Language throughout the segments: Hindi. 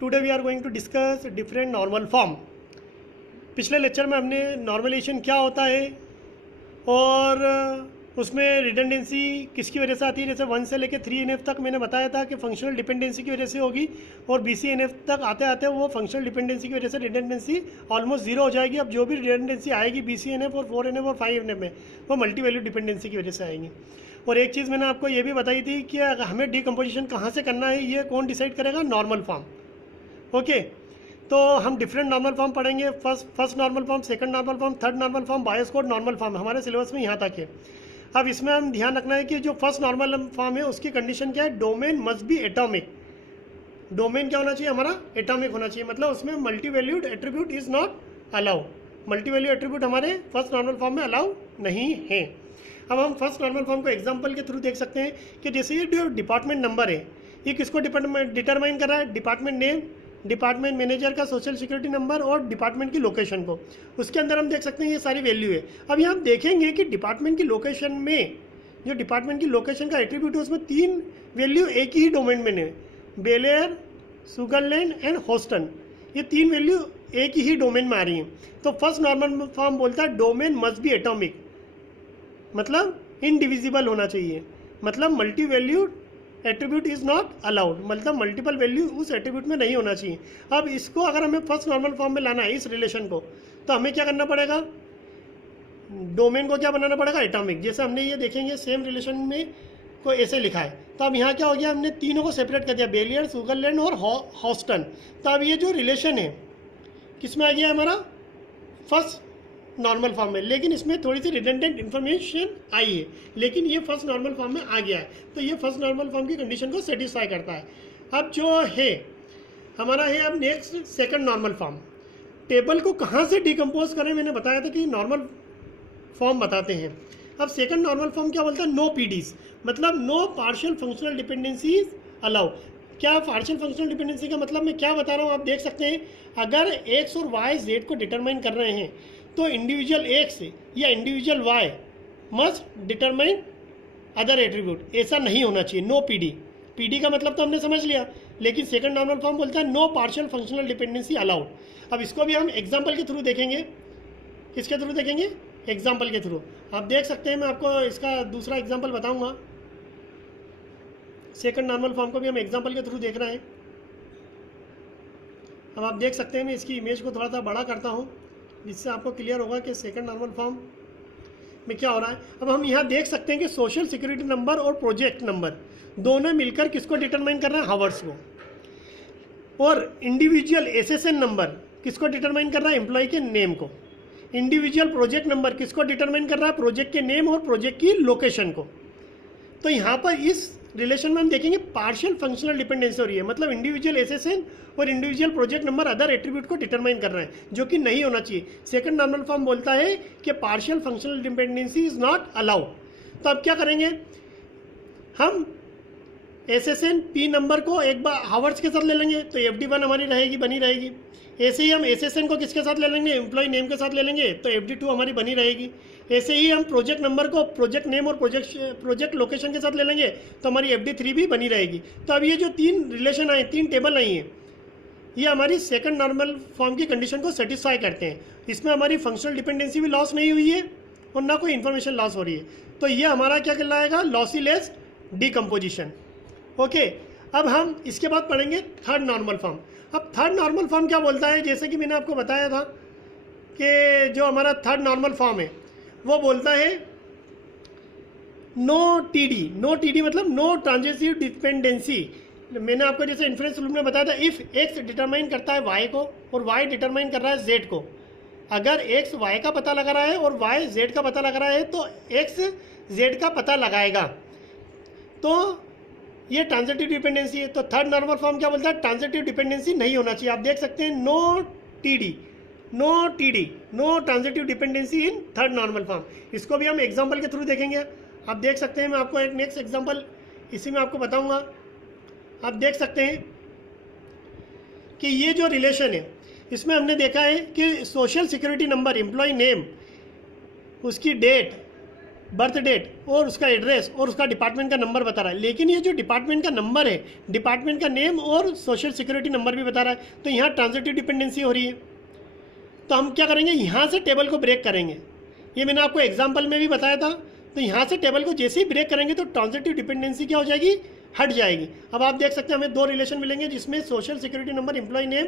Today we are going to discuss different normal form. पिछले लेक्चर में हमने नॉर्मलाइजेशन क्या होता है और उसमें रिडंडेंसी किसकी वजह से आती है। जैसे 1 से लेकर 3NF तक मैंने बताया था कि फंक्शनल डिपेंडेंसी की वजह से होगी, और BCNF तक आते आते वो फंक्शनल डिपेंडेंसी की वजह से रिडंडेंसी ऑलमोस्ट जीरो हो जाएगी। अब जो भी रिडंडेंसी आएगी BCNF और 4NF और 5NF में, वो मल्टी वैल्यू डिपेंडेंसी की वजह से आएंगी। और एक चीज़ मैंने आपको ये भी बताई थी कि हमें डिकम्पोजिशन कहाँ से करना है, ये कौन डिसाइड करेगा? Normal form. ओके, तो हम डिफरेंट नॉर्मल फॉर्म पढ़ेंगे। First normal form, second normal form, third normal form, Boyce code, normal form. हमारे सिलेबस में यहाँ तक है। अब इसमें हम ध्यान रखना है कि जो फर्स्ट नॉर्मल फॉर्म है उसकी कंडीशन क्या है? Domain must be atomic. Domain क्या होना चाहिए? हमारा एटॉमिक होना चाहिए, मतलब उसमें multi valued attribute is not allow. Multi value attribute हमारे फर्स्ट नॉर्मल फॉर्म में अलाउ नहीं है। अब हम फर्स्ट नॉर्मल फॉर्म को एग्जांपल के थ्रू देख सकते हैं कि जैसे ये जो डिपार्टमेंट नंबर है, ये किसको डिटरमाइन कर रहा है? डिपार्टमेंट नेम, डिपार्टमेंट मैनेजर का सोशल सिक्योरिटी नंबर और डिपार्टमेंट की लोकेशन को। उसके अंदर हम देख सकते हैं ये सारी वैल्यू है। अब यहाँ हम देखेंगे कि डिपार्टमेंट की लोकेशन में, जो डिपार्टमेंट की लोकेशन का एट्रीब्यूट है, उसमें 3 वैल्यू एक ही डोमेन में है, बेलेयर, सुगरलैंड एंड होस्टन। ये 3 वैल्यू एक ही डोमेन में आ रही हैं। तो फर्स्ट नॉर्मल फॉर्म बोलता है डोमेन मस्ट बी एटॉमिक, मतलब इनडिविजिबल होना चाहिए, मतलब multi valued attribute is not allowed, मतलब मल्टीपल वैल्यू उस एट्रीब्यूट में नहीं होना चाहिए। अब इसको अगर हमें फर्स्ट नॉर्मल फॉर्म में लाना है, इस रिलेशन को, तो हमें क्या करना पड़ेगा? डोमेन को क्या बनाना पड़ेगा? एटॉमिक। जैसे हमने ये देखेंगे सेम रिलेशन में को ऐसे लिखा है, तो अब यहाँ क्या हो गया? हमने तीनों को सेपरेट कर दिया, बेलियर, सुगरलैंड और हॉस्टन। तो अब ये जो रिलेशन है किस में आ गया? हमारा फर्स्ट नॉर्मल फॉर्म में, लेकिन इसमें थोड़ी सी रिडंडेंट इन्फॉर्मेशन आई है, लेकिन ये फर्स्ट नॉर्मल फॉर्म में आ गया है। तो ये फर्स्ट नॉर्मल फॉर्म की कंडीशन को सेटिस्फाई करता है। अब जो है हमारा है अब next second normal form. Table को कहाँ से डिकम्पोज करें? मैंने बताया था कि नॉर्मल फॉर्म बताते हैं। अब सेकंड नॉर्मल फॉर्म क्या बोलता है? नो PDs, मतलब no partial functional dependencies allow. क्या पार्शियल फंक्शनल डिपेंडेंसी का मतलब मैं क्या बता रहा हूँ? आप देख सकते हैं, अगर x और y z को डिटरमाइन कर रहे हैं तो इंडिविजुअल x या individual y must determine other attribute. ऐसा नहीं होना चाहिए, नो PD का मतलब तो हमने समझ लिया, लेकिन सेकंड नॉर्मल फॉर्म बोलता है no partial functional dependency allowed. अब इसको भी हम एग्जांपल के थ्रू देखेंगे। किसके थ्रू देखेंगे? एग्जांपल के थ्रू। आप देख सकते हैं, मैं आपको इसका दूसरा एग्जांपल बताऊंगा। सेकंड नॉर्मल फॉर्म को भी हम एग्जांपल के थ्रू देख रहे हैं। अब आप देख सकते हैं, मैं इसकी इमेज को थोड़ा सा बड़ा करता हूं, जिससे आपको क्लियर होगा कि सेकंड नॉर्मल फॉर्म में क्या हो रहा है। अब हम यहाँ देख सकते हैं कि सोशल सिक्योरिटी नंबर और प्रोजेक्ट नंबर दोनों मिलकर किसको डिटरमाइन कर रहे हैं? हावर्स को। और इंडिविजुअल SSN नंबर किसको डिटरमाइन कर रहा है? एम्प्लॉय के नेम को। इंडिविजुअल प्रोजेक्ट नंबर किसको डिटरमाइन कर रहा है? प्रोजेक्ट के नेम और प्रोजेक्ट की लोकेशन को। तो यहाँ पर इस रिलेशन में हम देखेंगे पार्शियल फंक्शनल डिपेंडेंसी हो रही है, मतलब इंडिविजुअल SSN और individual project number other attribute को डिटरमाइन कर रहे हैं, जो कि नहीं होना चाहिए। सेकंड नॉर्मल फॉर्म बोलता है कि partial functional dependency is not allow. तो अब क्या करेंगे? हम SSN P नंबर को एक बार हावर्स के साथ ले लेंगे, तो FD1 हमारी रहेगी, बनी रहेगी। ऐसे ही हम SSN को किसके साथ ले लेंगे? एम्प्लॉय नेम के साथ ले लेंगे, तो FD2 हमारी बनी रहेगी। ऐसे ही हम प्रोजेक्ट नंबर को प्रोजेक्ट नेम और प्रोजेक्ट लोकेशन के साथ ले लेंगे, तो हमारी FD3 भी बनी रहेगी। तो अब ये जो 3 रिलेशन आए, 3 टेबल आई हैं, ये हमारी सेकंड नॉर्मल फॉर्म की कंडीशन को सेटिस्फाई करते हैं। इसमें हमारी फंक्शनल डिपेंडेंसी भी लॉस नहीं हुई है और ना कोई इन्फॉर्मेशन लॉस हो रही है। तो ये हमारा क्या कहलाएगा? लॉसीलेस डिकम्पोजिशन। ओके, अब हम इसके बाद पढ़ेंगे थर्ड नॉर्मल फॉर्म। अब थर्ड नॉर्मल फॉर्म क्या बोलता है? जैसे कि मैंने आपको बताया था कि जो हमारा थर्ड नॉर्मल फॉर्म है वो बोलता है नो TD मतलब नो ट्रांजिटिव डिपेंडेंसी। मैंने आपको जैसे इन्फ्रेंस रूल में बताया था, इफ़ x डिटरमाइन करता है y को और y डिटरमाइन कर रहा है z को। अगर x y का पता लगा रहा है और y z का पता लगा रहा है, तो x z का पता लगाएगा, तो ये ट्रांजिटिव डिपेंडेंसी है। तो थर्ड नॉर्मल फॉर्म क्या बोलता है? ट्रांजिटिव डिपेंडेंसी नहीं होना चाहिए। आप देख सकते हैं no TD, no transitive dependency in third normal form. इसको भी हम एग्जांपल के थ्रू देखेंगे। आप देख सकते हैं, मैं आपको एक नेक्स्ट एग्जांपल इसी में आपको बताऊंगा। आप देख सकते हैं कि ये जो रिलेशन है, इसमें हमने देखा है कि social security number, employ name, उसकी डेट, बर्थ डेट और उसका एड्रेस और उसका डिपार्टमेंट का नंबर बता रहा है, लेकिन ये जो डिपार्टमेंट का नंबर है, डिपार्टमेंट का नेम और सोशल सिक्योरिटी नंबर भी बता रहा है, तो यहाँ ट्रांजिटिव डिपेंडेंसी हो रही है। तो हम क्या करेंगे, यहाँ से टेबल को ब्रेक करेंगे। ये मैंने आपको एग्जाम्पल में भी बताया था। तो यहाँ से टेबल को जैसे ही ब्रेक करेंगे तो ट्रांजिटिव डिपेंडेंसी क्या हो जाएगी, हट जाएगी। अब आप देख सकते हैं हमें 2 रिलेशन मिलेंगे जिसमें social security number, employ name,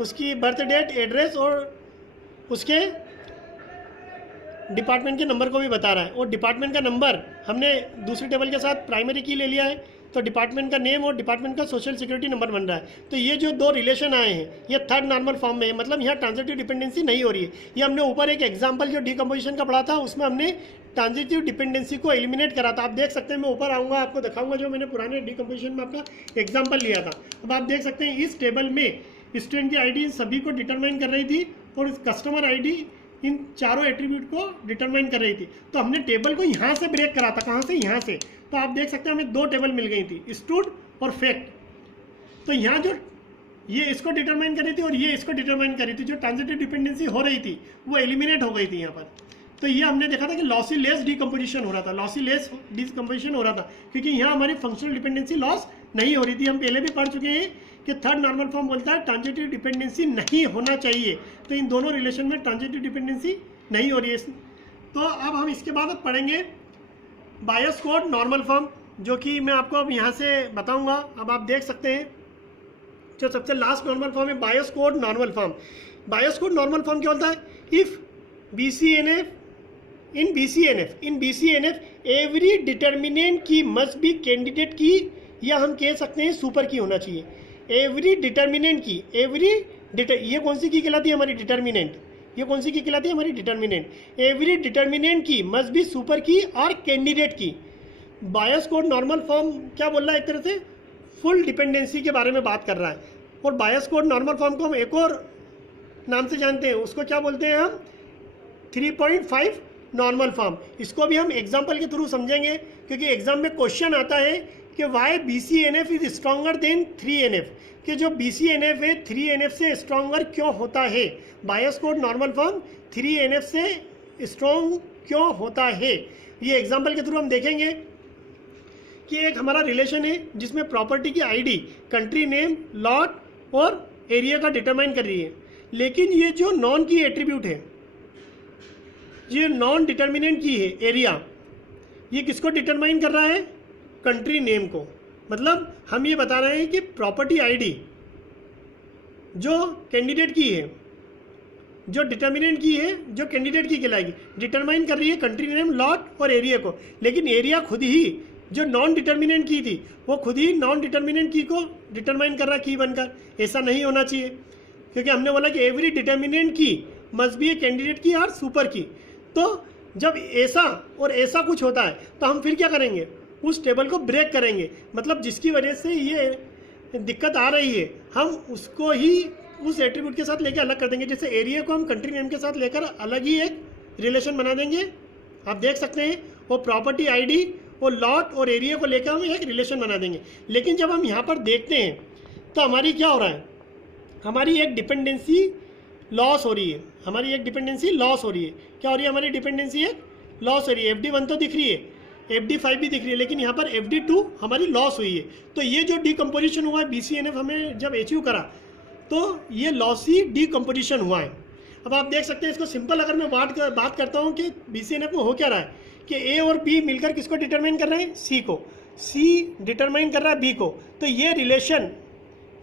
उसकी बर्थ डेट, एड्रेस और उसके डिपार्टमेंट के नंबर को भी बता रहा है। और डिपार्टमेंट का नंबर हमने दूसरी टेबल के साथ प्राइमरी की ले लिया है, तो डिपार्टमेंट का नेम और डिपार्टमेंट का सोशल सिक्योरिटी नंबर बन रहा है। तो ये जो 2 रिलेशन आए हैं ये थर्ड नॉर्मल फॉर्म में है, मतलब यहाँ ट्रांजिटिव डिपेंडेंसी नहीं हो रही है। ये हमने ऊपर एक एग्जाम्पल जो डीकम्पोजिशन का पढ़ा था उसमें हमने ट्रांजिटिव डिपेंडेंसी को एलिमिनेट करा था। आप देख सकते हैं, मैं ऊपर आऊँगा आपको दिखाऊंगा जो मैंने पुराने डीकम्पोजिशन में आपका एग्जाम्पल लिया था। अब आप देख सकते हैं इस टेबल में स्टूडेंट की आईडी सभी को डिटरमाइन कर रही थी और कस्टमर आईडी इन चारों एट्रीब्यूट को डिटरमाइन कर रही थी। तो हमने टेबल को यहाँ से ब्रेक करा था, कहाँ से, यहाँ से। तो आप देख सकते हैं हमें 2 टेबल मिल गई थी, स्टूड और फैक्ट। तो यहाँ जो ये इसको डिटरमाइन कर रही थी और ये इसको डिटरमाइन कर रही थी, जो ट्रांजिटिव डिपेंडेंसी हो रही थी वो एलिमिनेट हो गई थी यहाँ पर। तो ये हमने देखा था कि लॉसी लेस डिकम्पोजिशन हो रहा था, लॉसी लेस डिकम्पोजिशन हो रहा था, क्योंकि यहाँ हमारी फंक्शनल डिपेंडेंसी लॉस नहीं हो रही थी। हम पहले भी पढ़ चुके हैं कि थर्ड नॉर्मल फॉर्म बोलता है ट्रांजिटिव डिपेंडेंसी नहीं होना चाहिए। तो इन दोनों रिलेशन में ट्रांजिटिव डिपेंडेंसी नहीं हो रही है। तो अब हम इसके बाद पढ़ेंगे बायस कोड नॉर्मल फॉर्म, जो कि मैं आपको अब यहाँ से बताऊँगा। अब आप देख सकते हैं जो सबसे लास्ट नॉर्मल फॉर्म है बायस code normal form. Boyce code normal form क्या होता है, if in BCNF every determinant की मस्ट बी कैंडिडेट की, या हम कह सकते हैं सुपर की होना चाहिए। एवरी डिटर्मिनेंट की, ये कौन सी की कहलाती है, हमारी डिटर्मिनेंट। ये कौन सी की कहलाती है, हमारी डिटर्मिनेंट। एवरी डिटर्मिनेंट की मस्ट बी सुपर की और कैंडिडेट की। बायस कोड नॉर्मल फॉर्म क्या बोल रहा है, एक तरह से फुल डिपेंडेंसी के बारे में बात कर रहा है। और बायस कोड नॉर्मल फॉर्म को हम एक और नाम से जानते हैं, उसको क्या बोलते हैं हम, 3.5 नॉर्मल फॉर्म। इसको भी हम एग्जाम्पल के थ्रू समझेंगे, क्योंकि एग्जाम में क्वेश्चन आता है कि why BCNF is stronger than 3NF, कि जो BCNF है 3NF से स्ट्रॉन्गर क्यों होता है। बायस कोड नॉर्मल फॉर्म 3NF से स्ट्रॉन्ग क्यों होता है, ये एग्जाम्पल के थ्रू हम देखेंगे। कि एक हमारा रिलेशन है जिसमें प्रॉपर्टी की आईडी, कंट्री नेम, लॉट और एरिया का डिटरमाइन कर रही है, लेकिन ये जो नॉन की एट्रीब्यूट है, ये नॉन डिटर्मिनेंट की है एरिया, ये किसको डिटरमाइन कर रहा है, कंट्री नेम को। मतलब हम ये बता रहे हैं कि प्रॉपर्टी आईडी जो कैंडिडेट की है, जो डिटर्मिनेंट की है, जो कैंडिडेट की कहलाएगी, डिटरमाइन कर रही है कंट्री नेम, लॉट और एरिया को। लेकिन एरिया खुद ही जो नॉन डिटर्मिनेंट की थी वो खुद ही नॉन डिटर्मिनेंट की को डिटरमाइन कर रहा की बनकर। ऐसा नहीं होना चाहिए, क्योंकि हमने बोला कि एवरी डिटर्मिनेंट की मस्ट बी ए कैंडिडेट की और सुपर की। तो जब ऐसा और ऐसा कुछ होता है तो हम फिर क्या करेंगे, उस टेबल को ब्रेक करेंगे। मतलब जिसकी वजह से ये दिक्कत आ रही है हम उसको ही उस एट्रीब्यूट के साथ लेकर अलग कर देंगे। जैसे एरिया को हम कंट्री नेम के साथ लेकर अलग ही एक रिलेशन बना देंगे, आप देख सकते हैं। और प्रॉपर्टी आईडी और लॉट और एरिया को लेकर हम एक रिलेशन बना देंगे। लेकिन जब हम यहाँ पर देखते हैं तो हमारी क्या हो रहा है, हमारी एक डिपेंडेंसी लॉस हो रही है। हमारी एक डिपेंडेंसी लॉस हो रही है। क्या हो रही है, हमारी डिपेंडेंसी एक लॉस हो रही है। FD1 तो दिख रही है, FD5 भी दिख रही है, लेकिन यहाँ पर FD2 हमारी लॉस हुई है। तो ये जो डीकम्पोजिशन हुआ है BCNF हमें जब अचीव करा तो ये लॉसी डीकम्पोजिशन हुआ है। अब आप देख सकते हैं इसको सिंपल अगर मैं बात करता हूँ कि BCNF में हो क्या रहा है कि A और B मिलकर किसको डिटरमाइन कर रहे हैं, C को। C डिटरमाइन कर रहा है B को। तो ये रिलेशन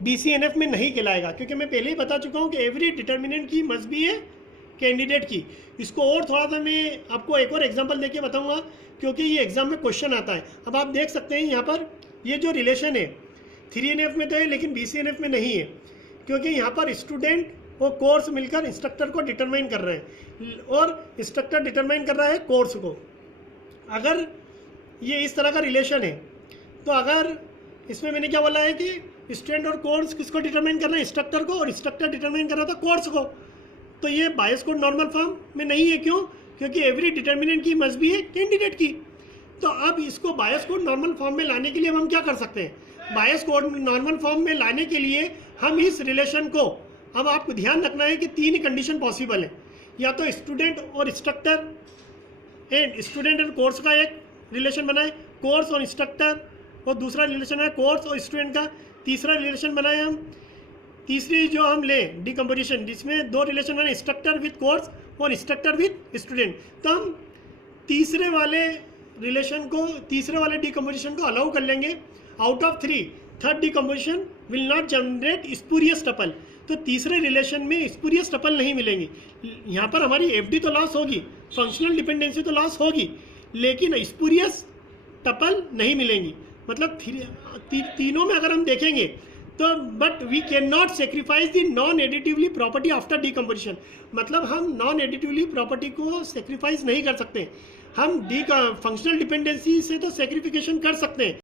BCNF में नहीं कहलाएगा, क्योंकि मैं पहले ही बता चुका हूँ कि एवरी डिटर्मिनेंट की मस्ट बी है कैंडिडेट की। इसको और थोड़ा सा मैं आपको एक और एग्जांपल देके बताऊंगा, क्योंकि ये एग्जाम में क्वेश्चन आता है। अब आप देख सकते हैं यहाँ पर ये जो रिलेशन है 3NF में तो है लेकिन BCNF में नहीं है, क्योंकि यहाँ पर स्टूडेंट और कोर्स मिलकर इंस्ट्रक्टर को डिटरमाइन कर रहे हैं और इंस्ट्रक्टर डिटरमाइन कर रहा है कोर्स को। अगर ये इस तरह का रिलेशन है तो अगर इसमें मैंने क्या बोला है कि स्टूडेंट और कोर्स किसको डिटरमाइन करना है, इंस्ट्रक्टर को, और इंस्ट्रक्टर डिटरमाइन कर रहा था कोर्स को। तो ये बायस कोड नॉर्मल फॉर्म में नहीं है। क्यों? क्योंकि एवरी डिटर्मिनेंट की मस्ट बी है कैंडिडेट की। तो अब इसको बायस कोड नॉर्मल फॉर्म में लाने के लिए हम क्या कर सकते हैं, बायस कोड नॉर्मल फॉर्म में लाने के लिए हम इस रिलेशन को, अब आपको ध्यान रखना है कि 3 कंडीशन पॉसिबल है। या तो स्टूडेंट और इंस्ट्रक्टर एंड स्टूडेंट और कोर्स का एक रिलेशन बनाए, कोर्स और इंस्ट्रक्टर, और दूसरा रिलेशन है कोर्स और स्टूडेंट का, तीसरा रिलेशन बनाए हम, तीसरी जो हम लें डिकम्पोजिशन, जिसमें दो रिलेशन बने, इंस्ट्रक्टर विद कोर्स और इंस्ट्रक्टर विद स्टूडेंट। तो हम तीसरे वाले रिलेशन को, तीसरे वाले डिकम्पोजिशन को अलाउ कर लेंगे। Out of 3 third decomposition will not generate spurious tuple. तो तीसरे रिलेशन में स्पूरियस टपल नहीं मिलेंगी। यहाँ पर हमारी एफडी तो लॉस होगी, फंक्शनल डिपेंडेंसी तो लॉस होगी, लेकिन स्पूरियस टपल नहीं मिलेंगी। मतलब तीनों में अगर हम देखेंगे तो but we can not sacrifice the non additively property after decomposition. मतलब हम नॉन एडिटिवली प्रॉपर्टी को सेक्रीफाइस नहीं कर सकते। हम फंक्शनल डिपेंडेंसी से तो सेक्रीफिकेशन कर सकते हैं।